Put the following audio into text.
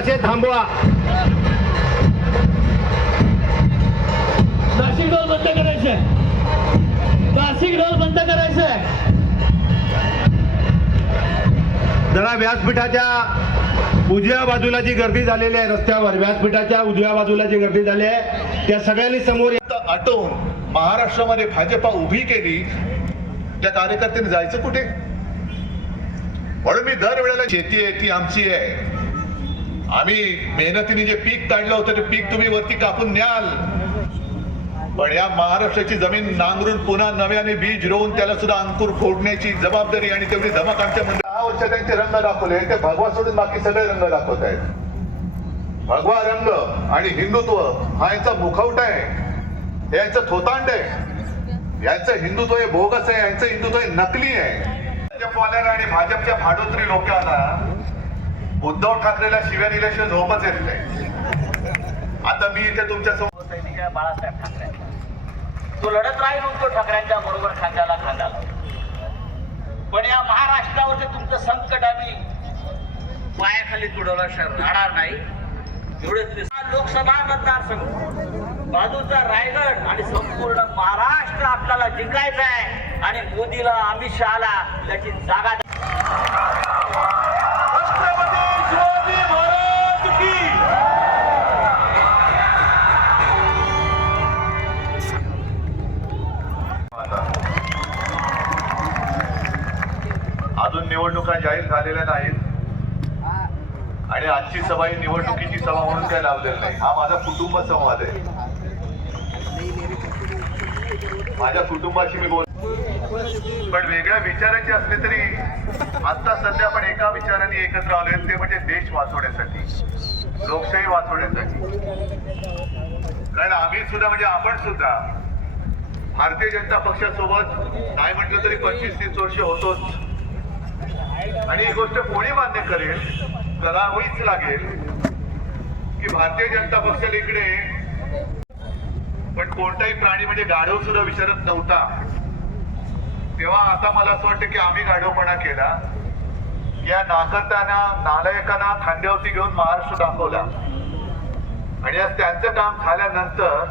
तसे थांबवा. नाशिक ढोल बंद करायचंय. नाशिक ढोल बंद करायचंय. जरा व्यासपीठाच्या उजव्या बाजूला जी गर्दी झालेली आहे रस्त्यावर व्यासपीठाच्या उजव्या बाजूला जी गर्दी झाली आहे त्या सगळ्यांनी समोर आटवून महाराष्ट्रामध्ये भाजपा उभी केली. त्या कार्यकर्त्यांनी जायचं कुठे? म्हणून मी दरवेळेला शेती आहे ती आमची आहे. आम्ही मेहनतीने जे पीक काढलं होतं ते पीक तुम्ही वरती कापून न्याल. पण या महाराष्ट्राची जमीन नांगरून पुन्हा नव्याने बीज रोवून त्याला सुद्धा अंकुर फोडण्याची जबाबदारी आणि तेवढी धमक आमच्या मंडळी दहा वर्ष त्यांचे रंग दाखवले ते भगवा सोडून बाकी सगळे रंग दाखवत आहेत. भगवा रंग आणि हिंदुत्व हा यांचा मुखवटा आहे. हे यांचं थोतांड आहे. यांचं हिंदुत्व हे बोगस आहे यांचं हिंदुत्व हे नकली आहे. भाजपवाल्यांना आणि भाजपच्या भाडोत्री लोकांना उद्धव ठाकरेला शिव्या दिल्याशिवाय झोपच येत नाही. आता मी इथे तुमच्यासमोर सैनिक बाळासाहेब ठाकरे. तो लढत राहील उद्धव ठाकरेंच्या बरोबर खांद्याला खांद्याला पण या महाराष्ट्रावरचे तुमचं संकट आम्ही पायाखाली तुडवल्याशिवाय राहणार नाही. एवढे लोकसभा मतदारसंघ बाजूचा रायगड आणि संपूर्ण महाराष्ट्र आपल्याला जिंकायचं आहे आणि मोदीला अमित शहाला त्याची जागा अजून निवडणुका जाहीर झालेल्या नाहीत. आणि आजची सभा ही निवडणुकीची सभा म्हणून काय लावलेला नाही. हा माझा कुटुंब संवाद आहे. माझ्या कुटुंबाशी मी बोल पण वेगळ्या विचाराचे असले तरी आता सध्या आपण एका विचाराने एकत्र आलोय. ते म्हणजे देश वाचवण्यासाठी. लोकशाही वाचवण्यासाठी. कारण आम्ही सुद्धा म्हणजे आपण सुद्धा भारतीय जनता पक्षासोबत नाही म्हटलं तरी पंचवीस तीस वर्ष होतोच. आणि ही गोष्ट कोणी मान्य करेल? करावीच लागेल की भारतीय जनता पक्षाला इकडे पण कोणताही प्राणी म्हणजे गाढव सुद्धा विचारत नव्हता. तेव्हा आता मला असं वाटतं की आम्ही गाढवपणा केला. या नाकर्त्यांना नालायकांना खांद्यावरती घेऊन महाराष्ट्र दाखवला. आणि आज त्यांचं काम झाल्यानंतर